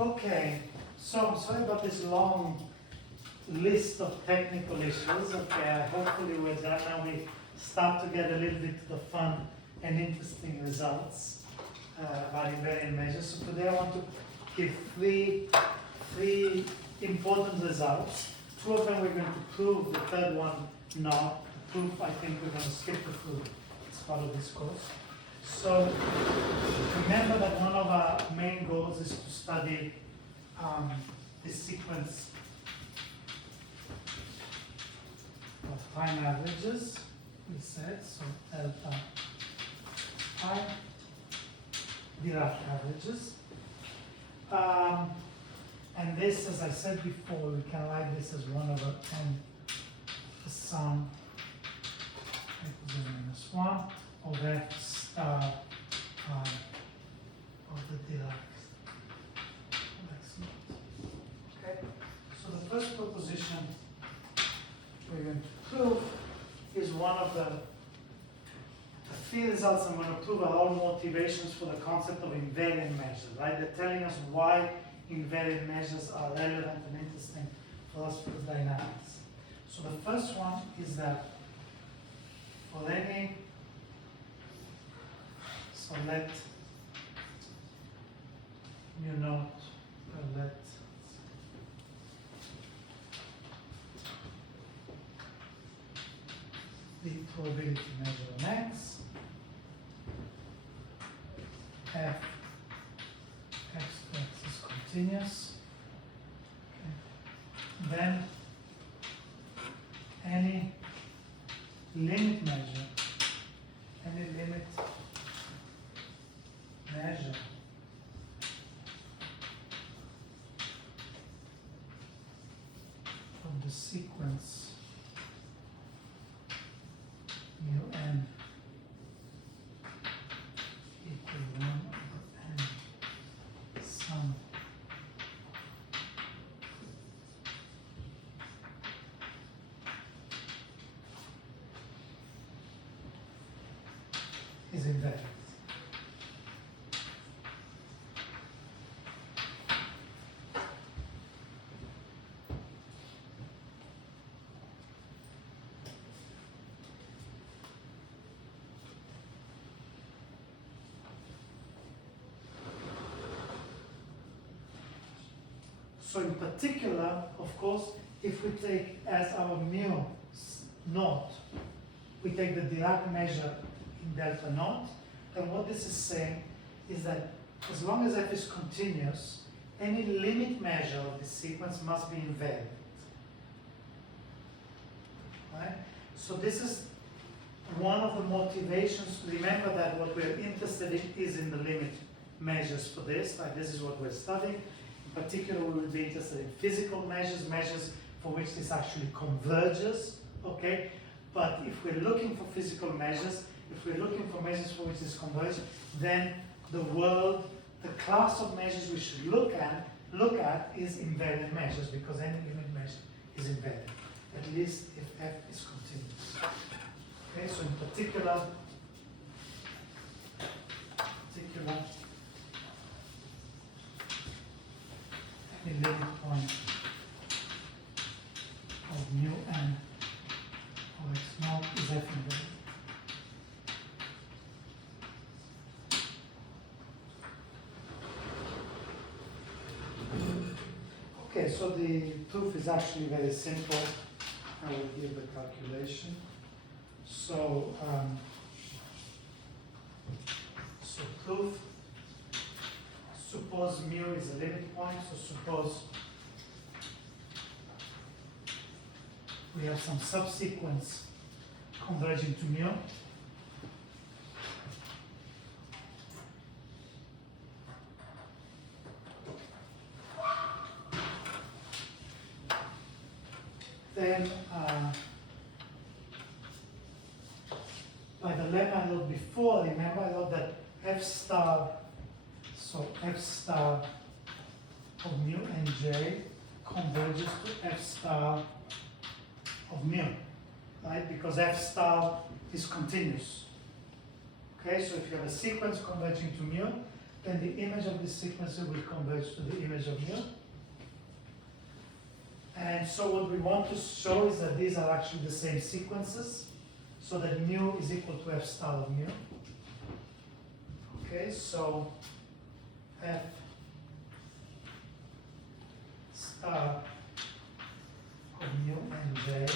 Okay, so I'm sorry about this long list of technical issues. Okay, hopefully we're done now. We start to get a little bit to the fun and interesting results about invariant measures. So today I want to give three important results. Two of them we're going to prove, the third one not. The proof, I think we're going to skip the proof. It's part of this course. So remember that one of our main goals is to study this sequence of time averages, we said, so delta I, Dirac averages. And this, as I said before, we can write this as 1 over n, the sum minus 1 of f star of the Dirac. Okay, so the first proposition we're going to prove is one of the three results I'm going to prove are all motivations for the concept of invariant measures, right? They're telling us why invariant measures are relevant and interesting for us for dynamics. So the first one is that for any, so let mu naught let the probability measure on x, f x to x is continuous. Okay. Then any limit measure of the sequence mu n equal 1 over n sum is invariant. So in particular, of course, if we take as our mu naught, we take the Dirac measure in delta naught, then what this is saying is that as long as f is continuous, any limit measure of this sequence must be invariant. Right? So this is one of the motivations. Remember that what we're interested in is in the limit measures for this. Right? This is what we're studying. In particular, we will be interested in physical measures, measures for which this actually converges, okay? But if we're looking for physical measures, if we're looking for measures for which this converges, then the class of measures we should look at is invariant measures, because any limit measure is invariant, at least if f is continuous. Okay, so in particular, any limit point of mu n of x naught is f invariant. Okay, so the proof is actually very simple. I will give the calculation. So, proof. Suppose mu is a limit point, so suppose we have some subsequence converging to mu. Then, by the lemma I wrote before, remember I wrote that f star, so f star of mu and j converges to f star of mu, right? Because f star is continuous. Okay, so if you have a sequence converging to mu, then the image of this sequencer will converge to the image of mu. And so what we want to show is that these are actually the same sequences, so that mu is equal to f star of mu. Okay, so f star of mu and j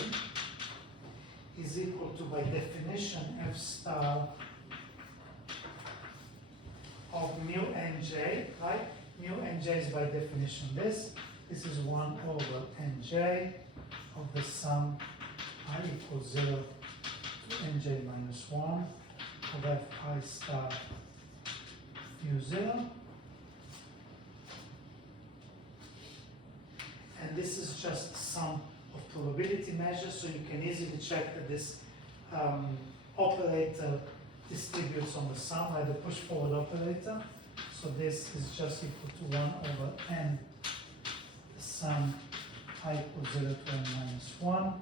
is equal to, by definition, f star of mu and j, right? Mu and j is by definition this. This is 1 over nj of the sum I equals 0 to nj minus 1 of f I star mu 0. And this is just sum of probability measures, so you can easily check that this operator distributes on the sum, like the push forward operator. So this is just equal to 1 over n, the sum I equals 0 to n minus 1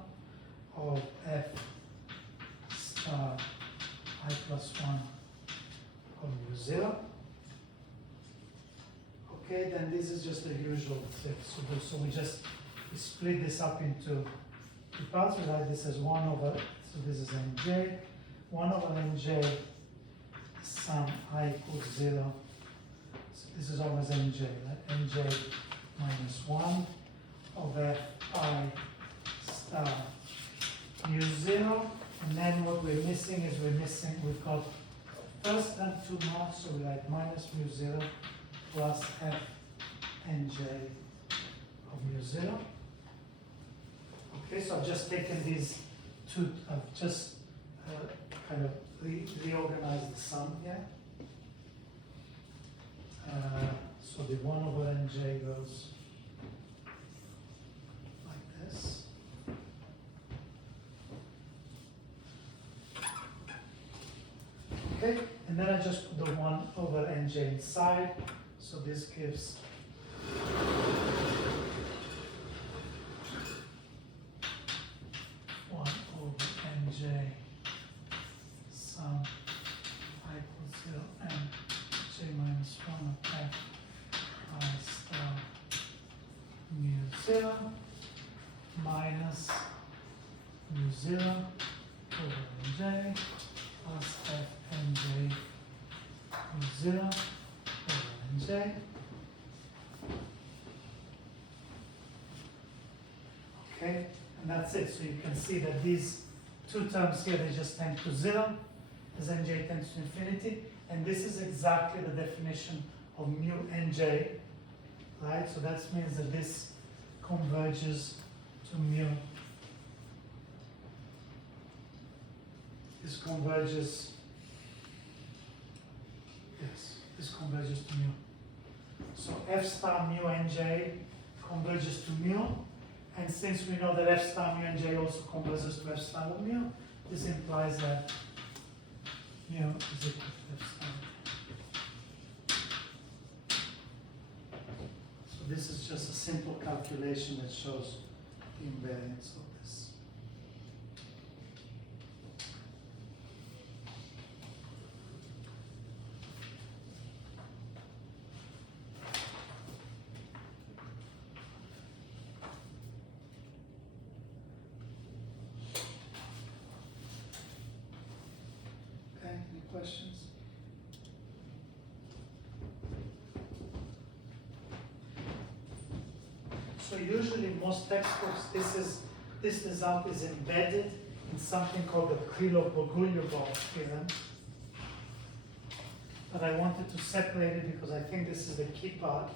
of f star I plus 1 of mu 0. Okay, then this is just the usual thing. So we split this up into two parts. We write this as 1 over, so this is nj, 1 over nj, sum I equals 0. So this is always nj, right? nj minus 1 of f I star mu 0. And then what we're missing is we've got first and two marks, so we write minus mu 0 plus f nj of mu 0. Okay, so I've just taken these two, I've just kind of reorganized the sum here. So the 1 over nj goes like this. Okay, and then I just put the 1 over nj inside. So this gives 1 over nj sum I equals 0 and j minus 1 of f I star mu 0 minus mu 0 over nj plus f nj mu 0 over nj. Okay, and that's it. So you can see that these two terms here, they just tend to 0 as nj tends to infinity. And this is exactly the definition of mu nj, right? So that means that this converges to mu. This converges, yes, this converges to mu. So f star mu nj converges to mu. And since we know that f star mu nj also converges to f star of mu, this implies that mu is equal to f star. So this is just a simple calculation that shows the invariance of this. Any questions? So usually in most textbooks, this result is embedded in something called the Krylov-Bogulyubov theorem. But I wanted to separate it because I think this is the key part.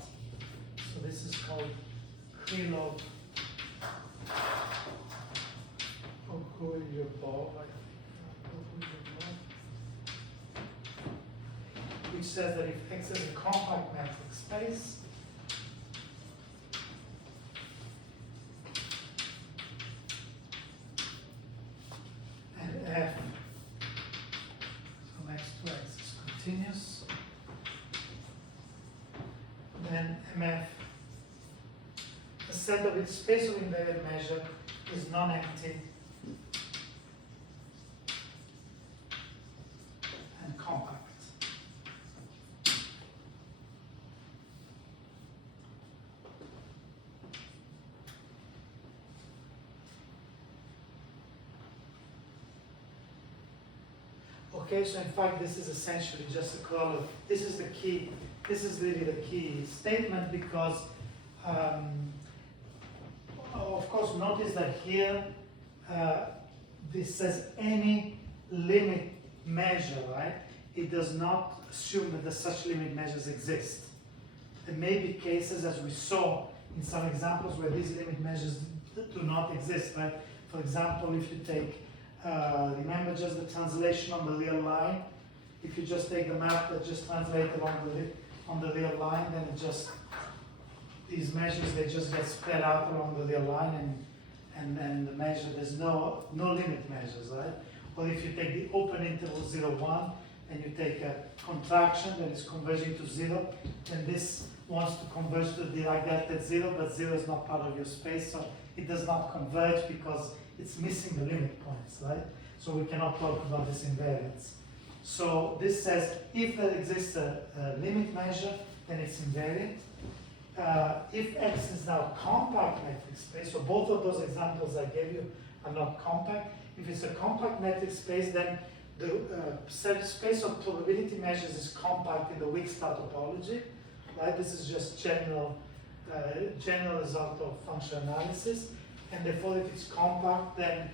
So this is called Krylov-Bogulyubov, which says that if X is a compact metric space, and F from X to X is continuous, then MF, the set of its space of invariant measure is non-empty and compact. Okay, so in fact this is essentially just a corollary. This is the key, this is really the key statement because of course notice that here this says any limit measure, right? It does not assume that such limit measures exist. There may be cases, as we saw in some examples, where these limit measures do not exist, right? For example, if you take, remember just the translation on the real line. If you just take the map that just translated on the real line, then it just, these measures, they just get spread out along the real line, and then the measure, there's no limit measures, right? Or if you take the open interval 0, 1, and you take a contraction that is converging to 0, then this wants to converge to the Dirac delta at 0, but 0 is not part of your space, so it does not converge because it's missing the limit points, right? So we cannot talk about this invariance. So this says if there exists a limit measure, then it's invariant. If X is now compact metric space, so both of those examples I gave you are not compact. If it's a compact metric space, then the space of probability measures is compact in the weak star topology, right? This is just general result of function analysis, and therefore if it's compact, then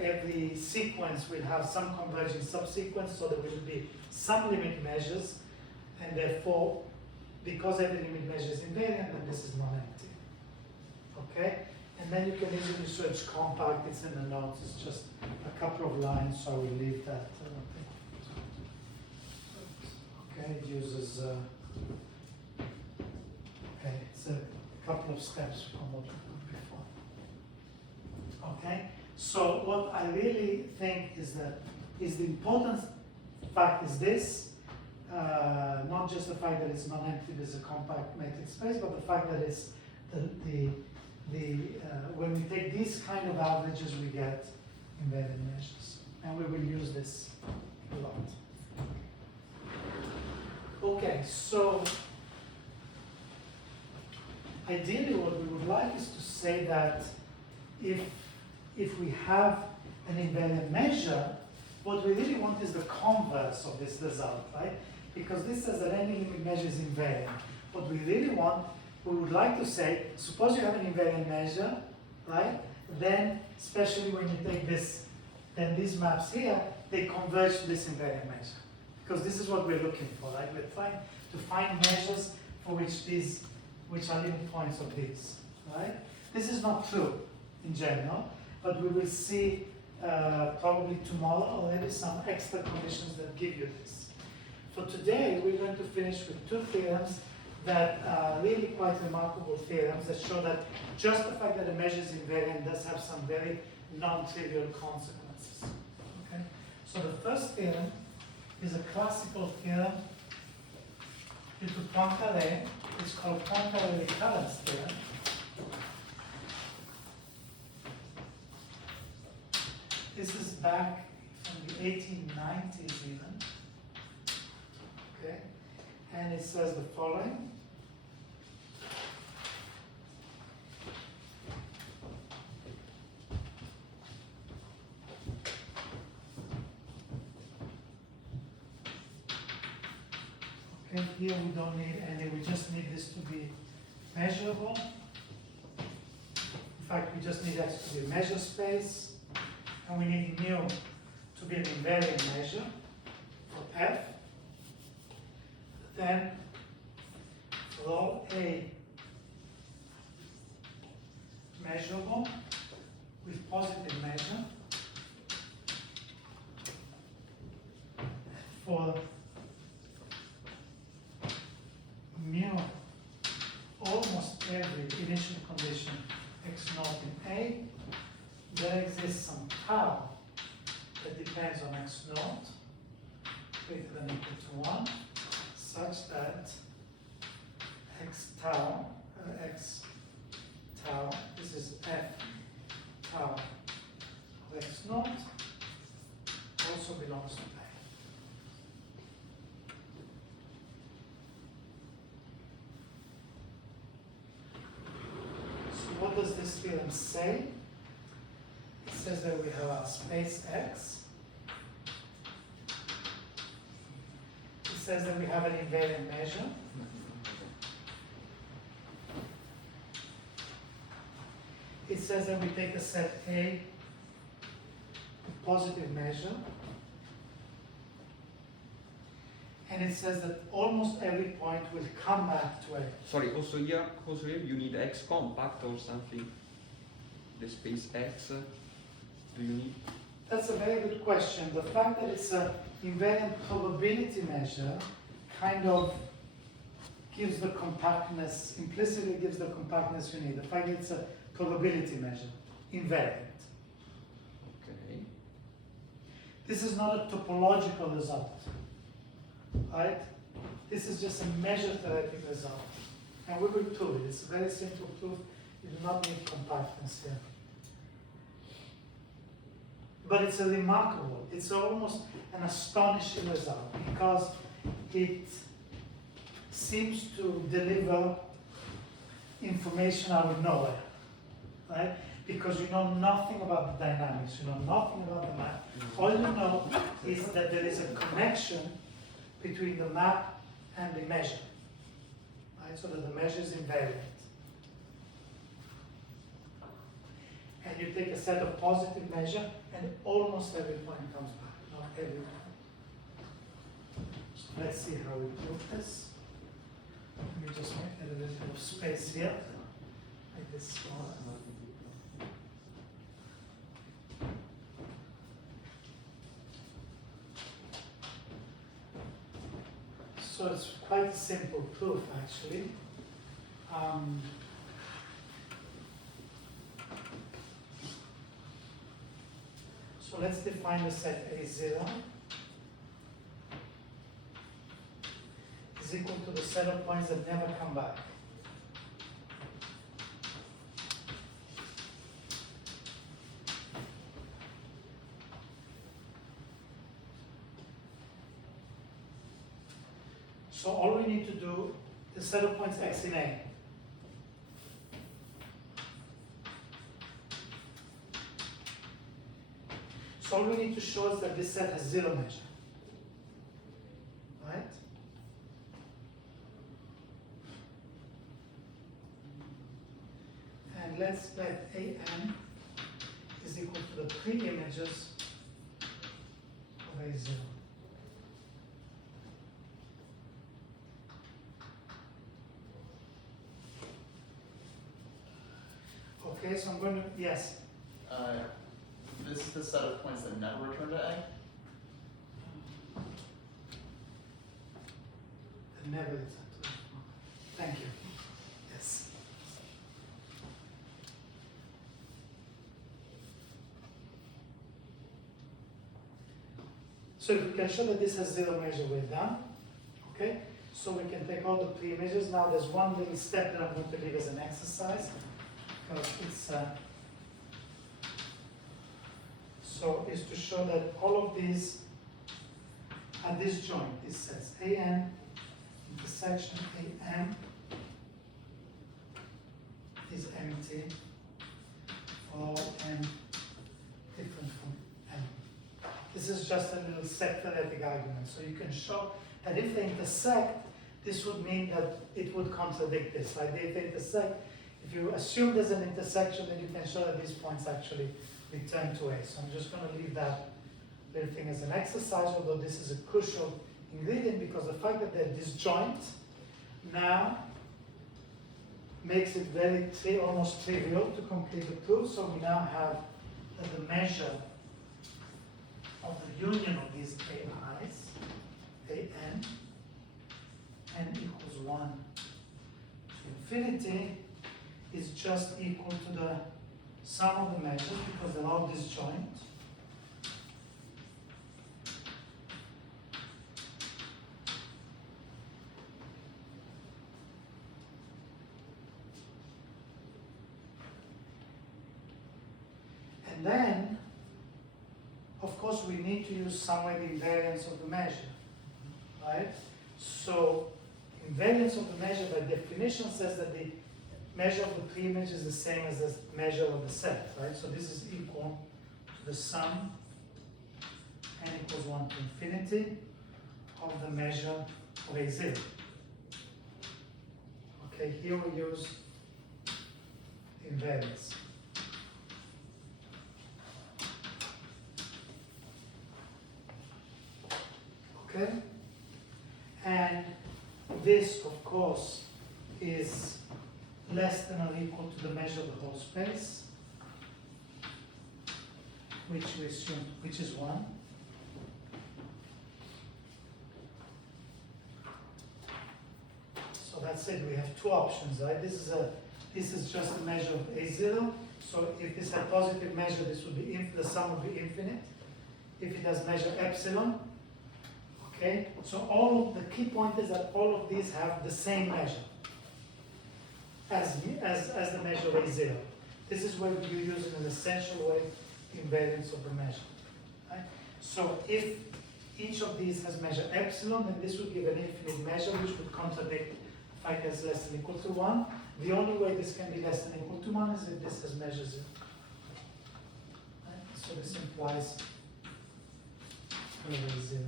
every sequence will have some converging subsequence, so there will be some limit measures, and therefore, because every limit measure is invariant, then this is non-empty. Okay? And then you can easily search compact, it's in the notes, it's just a couple of lines, so I will leave that. Okay, it uses, okay, it's a couple of steps from what we did before. Okay, so what I really think is that the important fact is this, not just the fact that it's non-empty, there's a compact metric space, but the fact that it's when we take these kind of averages, we get invariant measures, and we will use this a lot. Okay, so ideally what we would like is to say that if we have an invariant measure, what we really want is the converse of this result, right? Because this says that any limit measure is invariant. What we really want, we would like to say, suppose you have an invariant measure, right? Then, especially when you take this, then these maps here, they converge to this invariant measure. Because this is what we're looking for, right? We're trying to find measures for which are limit points of these, right? This is not true in general, but we will see probably tomorrow already some extra conditions that give you this. For today, we're going to finish with two theorems that are really quite remarkable theorems that show that just the fact that a measure is invariant does have some very non-trivial consequences. Okay? So the first theorem is a classical theorem due to Poincaré. It's called Poincaré recurrence theorem. This is back from the 1890s even. Okay? And it says the following. Okay, here we don't need any, we just need this to be measurable. In fact, we just need X to be a measure space. And we need mu to be an invariant measure for F. Then for all A measurable with positive measure, for mu almost every initial condition x naught in A, there exists some tau that depends on x naught greater than or equal to 1, such that x tau, this is f tau of x naught, also belongs to A. So what does this theorem say? It says that we have our space X says that we have an invariant measure. It says that we take a set A, a positive measure, and it says that almost every point will come back to A. Sorry, also here you need X compact or something. The space X, do you need? That's a very good question. The fact that it's an invariant probability measure kind of gives the compactness, implicitly gives the compactness you need. The fact that it's a probability measure, invariant. Okay. This is not a topological result, right? This is just a measure theoretic result. And we will prove it. It's a very simple proof. You do not need compactness here. But it's a remarkable, it's almost an astonishing result because it seems to deliver information out of nowhere, right? Because you know nothing about the dynamics, you know nothing about the map. All you know is that there is a connection between the map and the measure, right? So that the measure is invariant. And you take a set of positive measure, and almost every point comes back, not every point. So let's see how we prove this. Let me just make a little bit of space here, like this small. So it's quite a simple proof, actually. So let's define the set A0 is equal to the set of points that never come back. So all we need to do is set of points x in A. So all we need to show is that this set has zero measure, right? And let's let AN is equal to the pre-images of A0. Okay, so I'm going to, yes? This is the set of points that never return to A? Never return to A. Thank you. Yes. So if we can show that this has zero measure, we're done. Okay? So we can take all the pre-images. Now there's one little step that I'm going to leave as an exercise. Because it's so is to show that all of these are disjoint. It says AN intersection AM is empty for M different from M. This is just a little set theoretic argument. So you can show that if they intersect, this would mean that it would contradict this. Like if they intersect, if you assume there's an intersection, then you can show that these points actually return to A. So I'm just going to leave that little thing as an exercise, although this is a crucial ingredient because the fact that they're disjoint now makes it very almost trivial to complete the proof. So we now have that the measure of the union of these AIs, AN, n equals 1 to infinity, is just equal to the sum of the measures because they're all disjoint. And then, of course, we need to use somewhere the invariance of the measure, right? So, invariance of the measure by definition says that the measure of the pre-image is the same as the measure of the set, right? So this is equal to the sum n equals 1 to infinity of the measure of A0. Okay, here we use invariance. Okay? And this, of course, is less than or equal to the measure of the whole space, which we assume, which is 1. So that's it. We have two options, right? This is just a measure of A0. So if this had positive measure, this would be the sum would be infinite. If it has measure epsilon, okay. So all of the key point is that all of these have the same measure as the measure of A0. This is where you use in an essential way invariance of the measure. Right? So if each of these has measure epsilon, then this would give an infinite measure, which would contradict the fact that it's less than or equal to 1. The only way this can be less than or equal to 1 is if this has measure 0. Right? So this implies measure 0.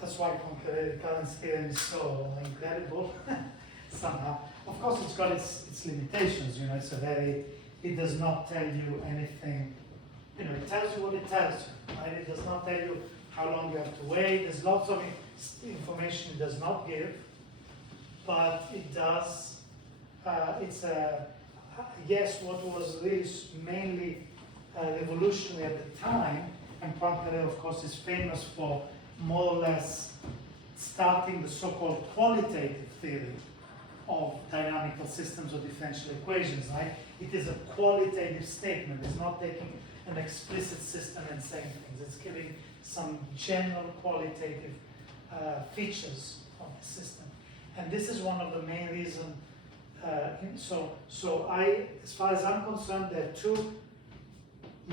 That's why Poincaré current theorem is so incredible somehow. Of course, it's got its limitations. You know, it does not tell you anything. You know, it tells you what it tells you. Right? It does not tell you how long you have to wait. There's lots of information it does not give, but it does. Yes, what was really mainly revolutionary at the time, and Poincaré, of course, is famous for more or less starting the so-called qualitative theory of dynamical systems or differential equations, right? It is a qualitative statement. It's not taking an explicit system and saying things. It's giving some general qualitative features of the system. And this is one of the main reasons. As far as I'm concerned, there are two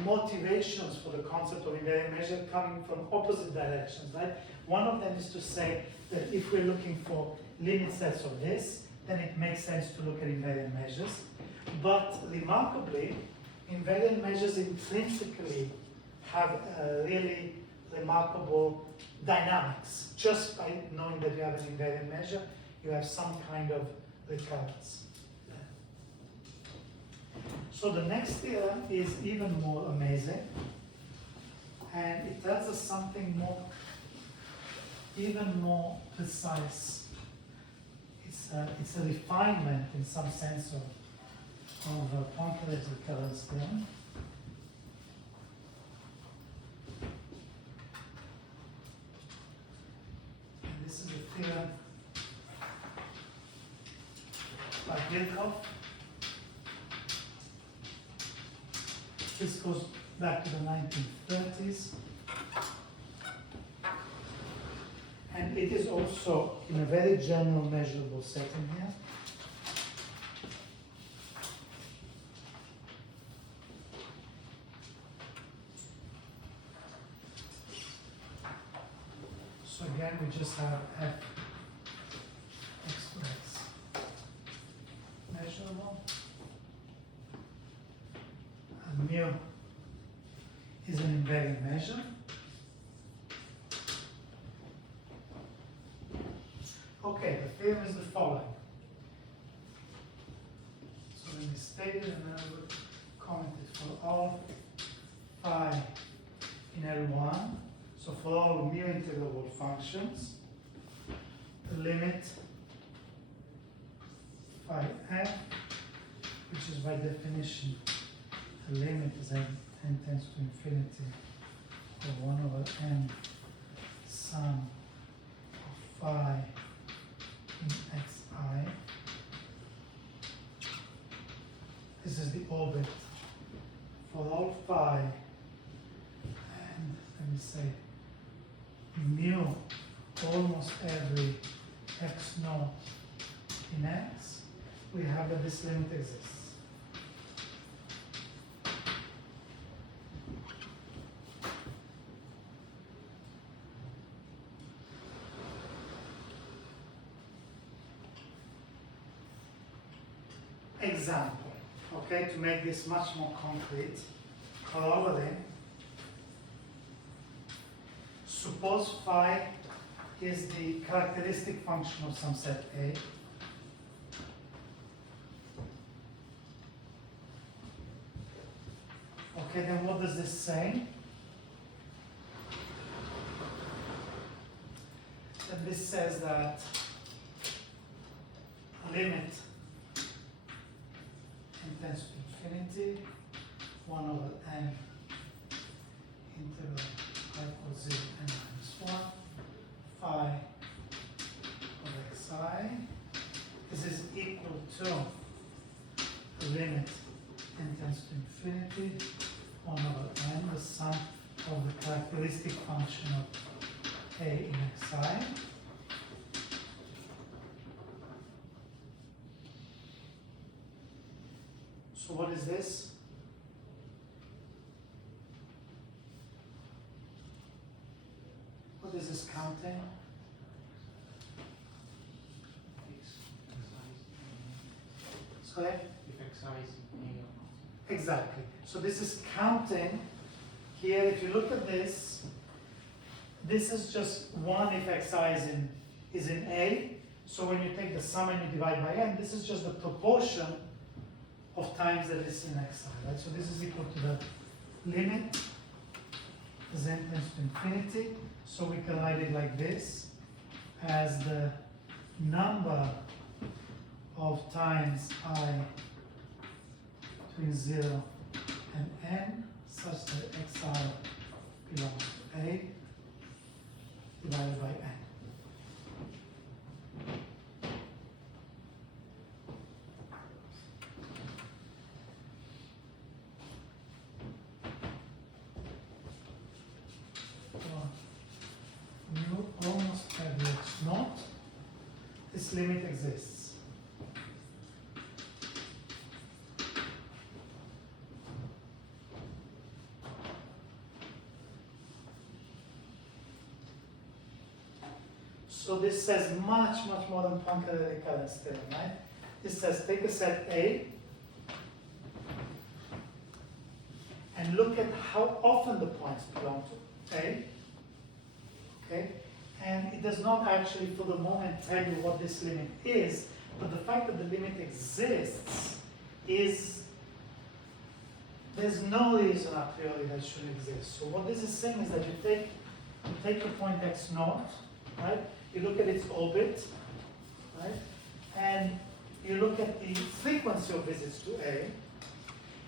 motivations for the concept of invariant measure coming from opposite directions, right? One of them is to say that if we're looking for limit sets of this, then it makes sense to look at invariant measures. But remarkably, invariant measures intrinsically have really remarkable dynamics. Just by knowing that you have an invariant measure, you have some kind of recurrence. So the next theorem is even more amazing, and it tells us something more, even more precise. It's a refinement in some sense of Poincaré's recurrence theorem. And this is a theorem by Birkhoff. This goes back to the 1930s. And it is also in a very general measurable setting here. So again, we just have f x to x measurable. And mu is an invariant measure. Okay, the theorem is the following. So let me state it and then I will comment it for all phi in L1. So for all mu integrable functions, the limit phi f, which is by definition the limit as n tends to infinity of 1 over n sum of phi in xi. This is the orbit for all phi, and let me say mu almost every x naught in x, we have that this limit exists. example, okay, to make this much more concrete. Corollary. Suppose phi is the characteristic function of some set A. Okay, then what does this say? Then this says that limit n tends to infinity, 1 over n integral I equals 0 n minus 1 phi of xi. This is equal to the limit n tends to infinity, 1 over n, the sum of the characteristic function of a in xi. So what is this? What is this counting? Sorry? If xi is a Exactly. So this is counting. Here, if you look at this, this is just 1 if xi is in A. So when you take the sum and you divide by n, this is just the proportion of times that is in xi, right? So this is equal to the limit as n tends to infinity. So we can write it like this, as the number of times I between 0 and n, such that xi belongs to A, divided by n. You almost have the x naught. This limit exists. So this says much more than Poincaré recurrence theorem, right? This says take a set A and look at how often the points belong to A. Okay? And it does not actually for the moment tell you what this limit is, but the fact that the limit exists is, there's no reason a priori that should exist. So what this is saying is that you take the point x naught, right? You look at its orbit, right? And you look at the frequency of visits to A,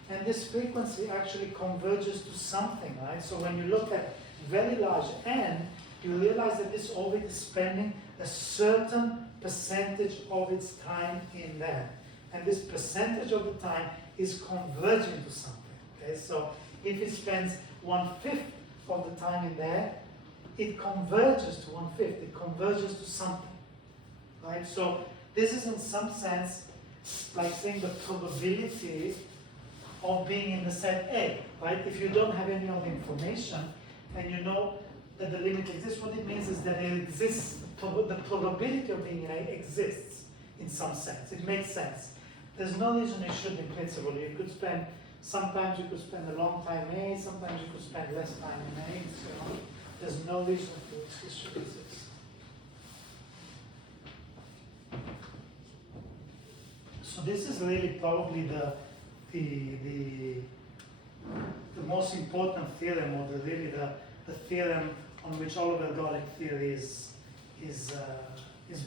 and this frequency actually converges to something, right? So when you look at very large n, you realize that this orbit is spending a certain percentage of its time in there. And this percentage of the time is converging to something, okay? So if it spends 1/5 of the time in there, it converges to 1/5, it converges to something, right? So this is in some sense like saying the probability of being in the set A, right? If you don't have any other information and you know that the limit exists, what it means is that it exists, the probability of being in A exists in some sense. It makes sense. There's no reason it should in principle. You could spend, sometimes you could spend a long time in A, sometimes you could spend less time in A, and so on. There's no reason for which this should exist. So this is really probably the most important theorem, or the theorem on which all of ergodic theory is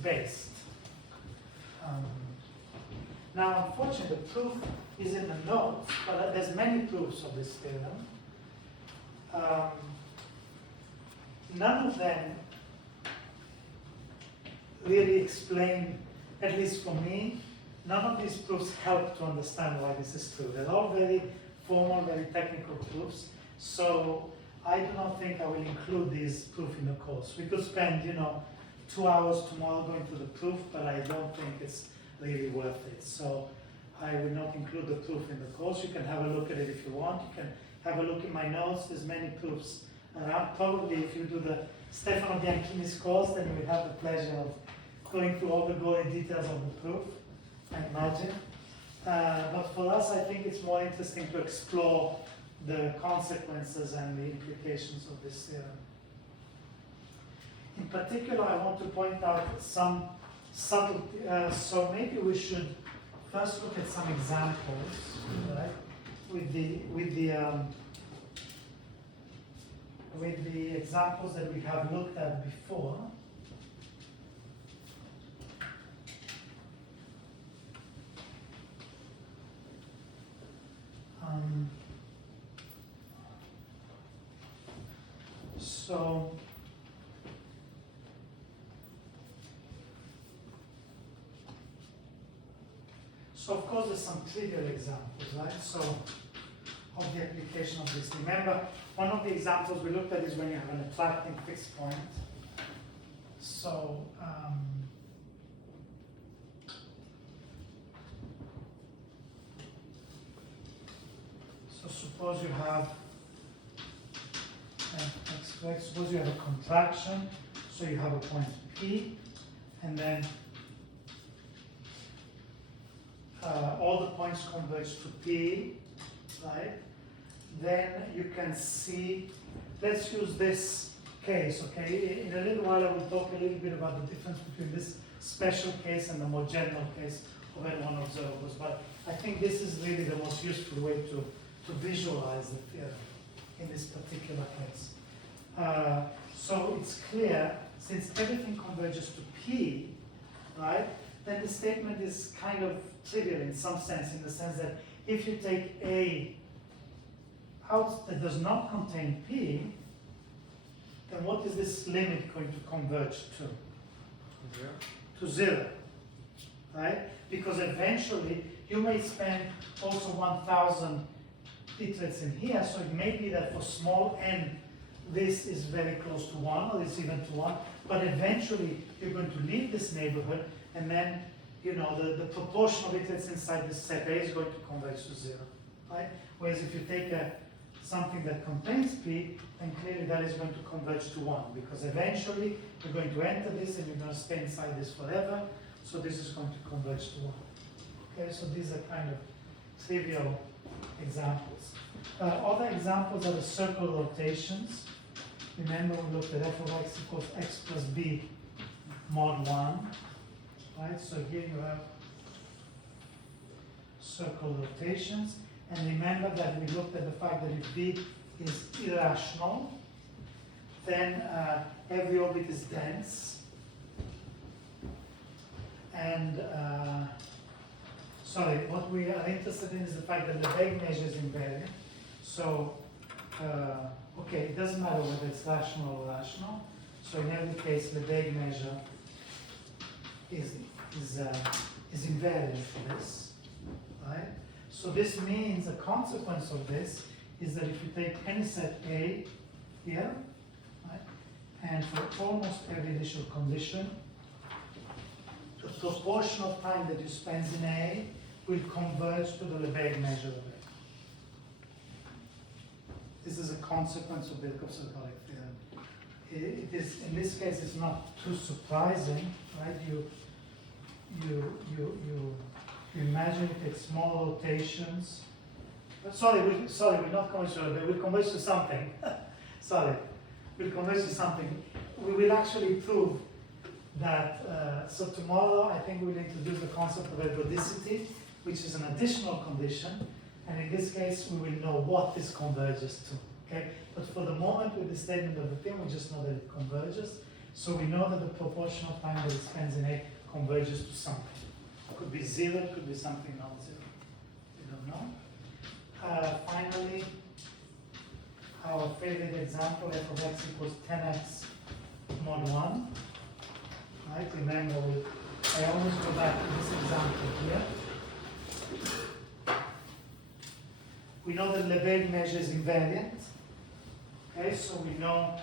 based. Now, unfortunately, the proof is in the notes, but there's many proofs of this theorem. None of them really explain, at least for me, none of these proofs help to understand why this is true. They're all very formal, very technical proofs. So I do not think I will include these proofs in the course. We could spend, 2 hours tomorrow going through the proof, but I don't think it's really worth it. So I will not include the proof in the course. You can have a look at it if you want. You can have a look in my notes. There's many proofs around. Probably if you do the Stefano Bianchini's course, then you will have the pleasure of going through all the gory details of the proof, I imagine. But for us, I think it's more interesting to explore the consequences and the implications of this theorem. In particular, I want to point out some subtle, so maybe we should first look at some examples, right? With the examples that we have looked at before. So of course there's some trivial examples, right? So of the application of this. Remember, one of the examples we looked at is when you have an attracting fixed point. So suppose you have suppose you have a contraction, so you have a point P, and then all the points converge to P, right? Then you can see, let's use this case, okay? In a little while I will talk a little bit about the difference between this special case and the more general case of N1 observables, but I think this is really the most useful way to visualize the theorem in this particular case. So it's clear, since everything converges to P, right, then the statement is kind of trivial in some sense, in the sense that if you take A out that does not contain P, then what is this limit going to converge to? Zero. To 0, right? Because eventually you may spend also 1,000 iterates in here, so it may be that for small n, this is very close to 1, or it's even to 1, but eventually you're going to leave this neighborhood, and then, you know, the proportion of iterates inside this set A is going to converge to 0, right? Whereas if you take something that contains P, then clearly that is going to converge to 1, because eventually you're going to enter this and you're going to stay inside this forever, so this is going to converge to 1. Okay, so these are kind of trivial examples. Other examples are the circle rotations. Remember we looked at f of x equals x plus b mod 1. Right, so here you have circle rotations. And remember that we looked at the fact that if b is irrational, then every orbit is dense. And sorry, what we are interested in is the fact that the Lebesgue measure is invariant. So, okay, it doesn't matter whether it's rational or irrational. So in every case, the Lebesgue measure is invariant for this, right? So this means a consequence of this is that if you take any set A here, right, and for almost every initial condition, the proportion of time that you spend in A will converge to the Lebesgue measure of A. This is a consequence of Birkhoff's ergodic theorem. It is, in this case, it's not too surprising, right? You imagine you take small rotations. Sorry, we're not converge to it. We'll converge to something. Sorry, we'll converge to something. We will actually prove that. So tomorrow, I think we'll introduce the concept of ergodicity, which is an additional condition. And in this case, we will know what this converges to. Okay, but for the moment, with the statement of the theorem, we just know that it converges. So we know that the proportion of time that it spends in A converges to something. It could be 0, it could be something not 0. We don't know. Finally, our favorite example, f of x equals 10x mod 1. Right? Remember, I always go back to this example here. We know that Lebesgue measure is invariant. Okay, so we know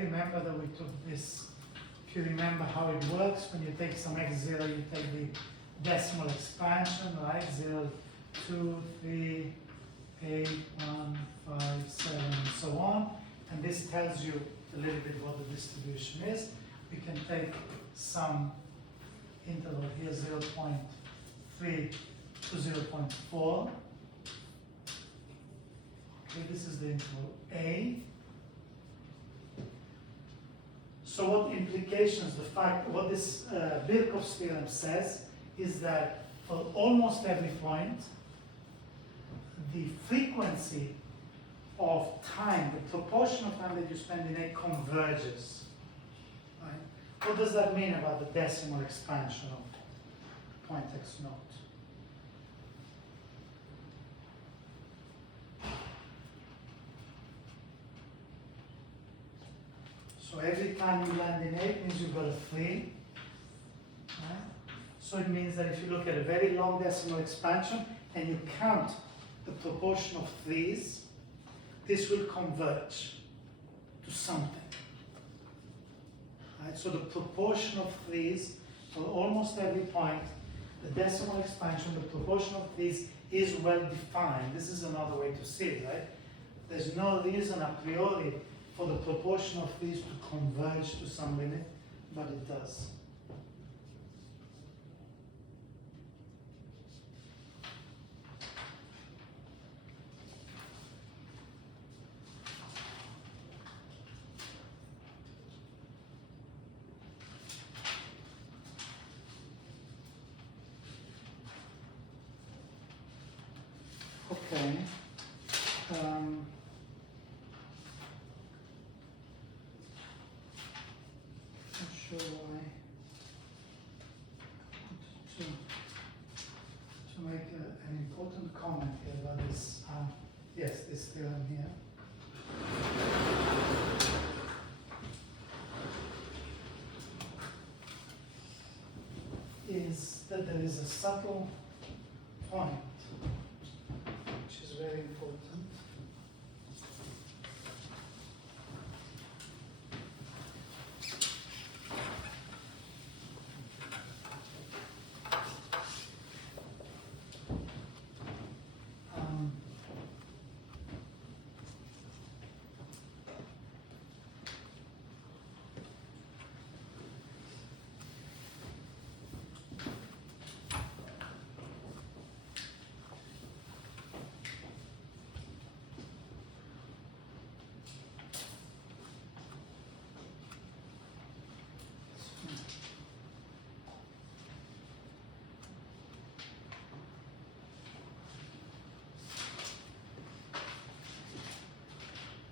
remember that we took this, if you remember how it works, when you take some x0, you take the decimal expansion, right? 0, 2, 3, 8, 1, 5, 7, and so on. And this tells you a little bit what the distribution is. We can take some interval here, 0.3 to 0.4. Okay, this is the interval A. So what implications, what this Birkhoff's theorem says is that for almost every point, the frequency of time, the proportion of time that you spend in A converges. Right? What does that mean about the decimal expansion of point x naught? So every time you land in A, it means you've got a 3. Right? So it means that if you look at a very long decimal expansion and you count the proportion of 3's, this will converge to something. Right? So the proportion of 3's for almost every point, the decimal expansion, the proportion of 3's is well defined. This is another way to see it, right? There's no reason a priori for the proportion of these to converge to some limit, but it does. Okay. Not sure why. To make an important comment here about this. Yes, this theorem here. Is that there is a subtle point which is very important.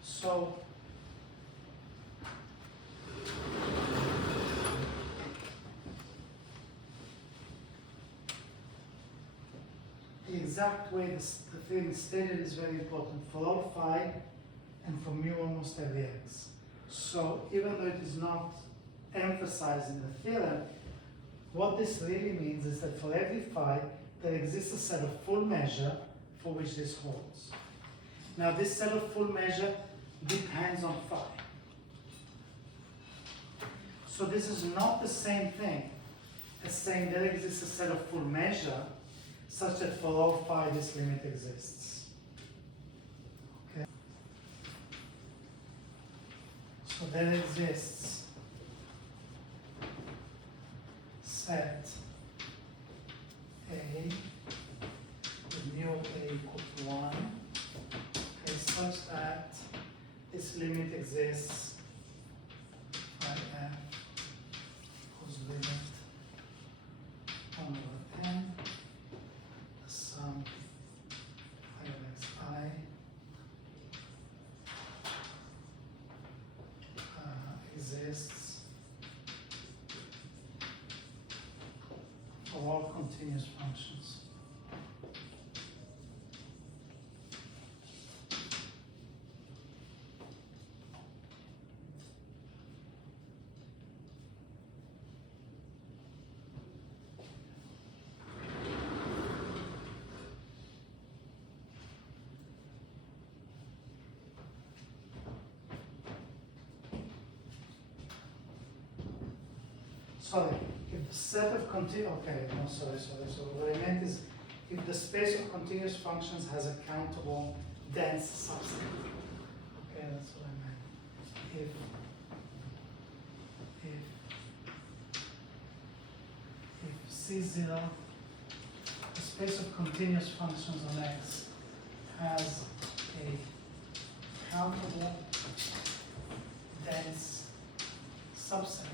So the exact way the theorem is stated is very important for all phi and for mu almost every x. So even though it is not emphasized in the theorem, what this really means is that for every phi there exists a set of full measure for which this holds. Now this set of full measure depends on phi. So this is not the same thing as saying there exists a set of full measure such that for all phi this limit exists. Okay. So there exists set A with mu of A equal to 1, okay, such that this limit exists by f whose limit 1 over n, the sum phi of xi exists for all continuous functions. Sorry, if the set of sorry. So what I meant is, if the space of continuous functions has a countable dense subset. Okay, that's what I meant. If C0, the space of continuous functions on X has a countable dense subset.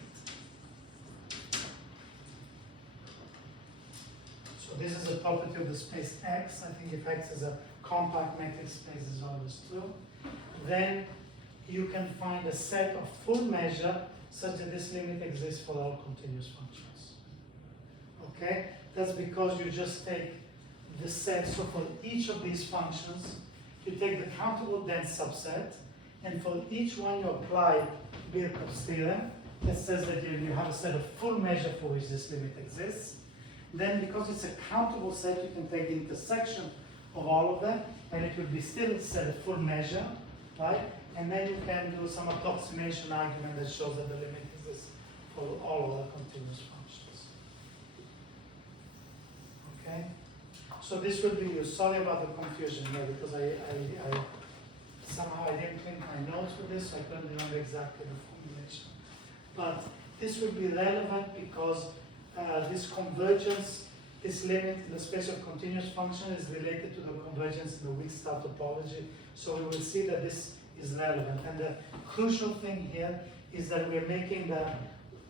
So this is a property of the space X. I think if X is a compact metric space, is always true. Then you can find a set of full measure such that this limit exists for all continuous functions. Okay? That's because you just take the set, so for each of these functions, you take the countable dense subset, and for each one you apply Birkhoff's theorem that says that you have a set of full measure for which this limit exists. Then because it's a countable set, you can take the intersection of all of them, and it will be still a set of full measure, right? And then you can do some approximation argument that shows that the limit exists for all of the continuous functions. Okay? So this will be used. Sorry about the confusion here, because I somehow I didn't print my notes for this, so I couldn't remember exactly the formulation. But this will be relevant because this convergence, this limit in the space of continuous function is related to the convergence in the weak star topology. So we will see that this is relevant. And the crucial thing here is that we're making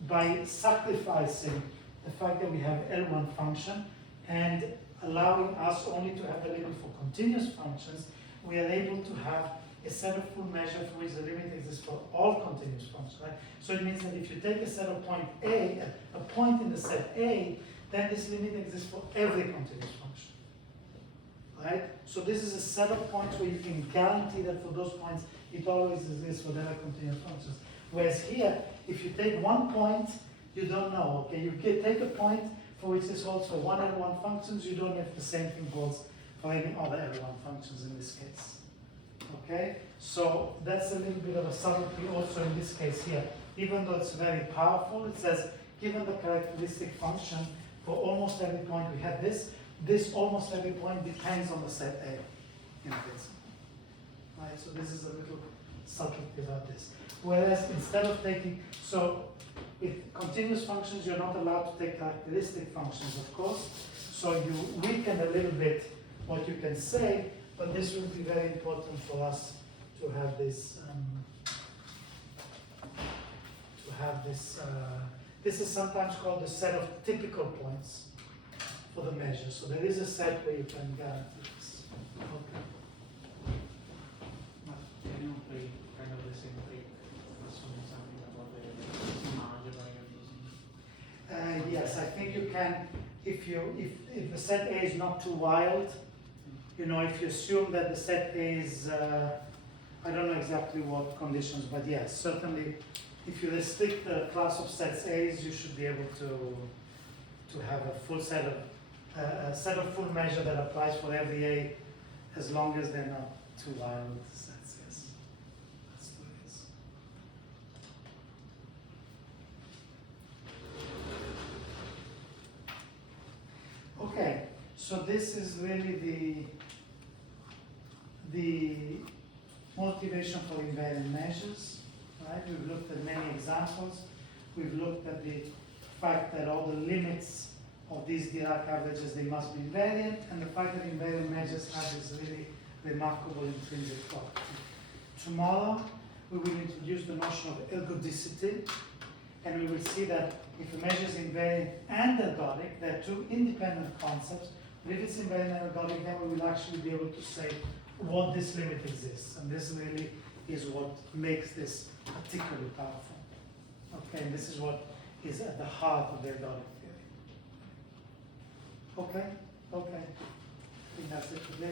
by sacrificing the fact that we have L1 function and allowing us only to have the limit for continuous functions, we are able to have a set of full measure for which the limit exists for all continuous functions, right? So it means that if you take a set of point A, a point in the set A, then this limit exists for every continuous function, right? So this is a set of points where you can guarantee that for those points, it always exists for the other continuous functions. Whereas here, if you take one point, you don't know, okay? You can take a point for which this holds for one L1 functions, you don't know if the same thing holds for any other L1 functions in this case. Okay, so that's a little bit of a subtlety also in this case here. Even though it's very powerful, it says, given the characteristic function, for almost every point we have this almost every point depends on the set A in principle. Right, so this is a little subtlety about this. Whereas instead of taking, so with continuous functions, you're not allowed to take characteristic functions, of course. So you weaken a little bit what you can say, but this will be very important for us to have this. This is sometimes called the set of typical points for the measure. So there is a set where you can guarantee this. Okay. Can you play kind of the same trick, assuming something about the algebra you're using? Yes, I think you can. If the set A is not too wild, you know, if you assume that the set A is, I don't know exactly what conditions, but yes, certainly, if you restrict the class of sets A's, you should be able to have a full set of a set of full measure that applies for every A, as long as they're not too wild sets. Yes, that's what it is. Okay, so this is really the motivation for invariant measures, right? We've looked at many examples. We've looked at the fact that all the limits of these Dirac averages, they must be invariant, and the fact that invariant measures have this really remarkable intrinsic property. Tomorrow, we will introduce the notion of ergodicity, and we will see that if a measure is invariant and ergodic, they're two independent concepts. But if it's invariant and ergodic, then we will actually be able to say what this limit exists. And this really is what makes this particularly powerful. Okay, and this is what is at the heart of the ergodic theory. Okay, I think that's it for today.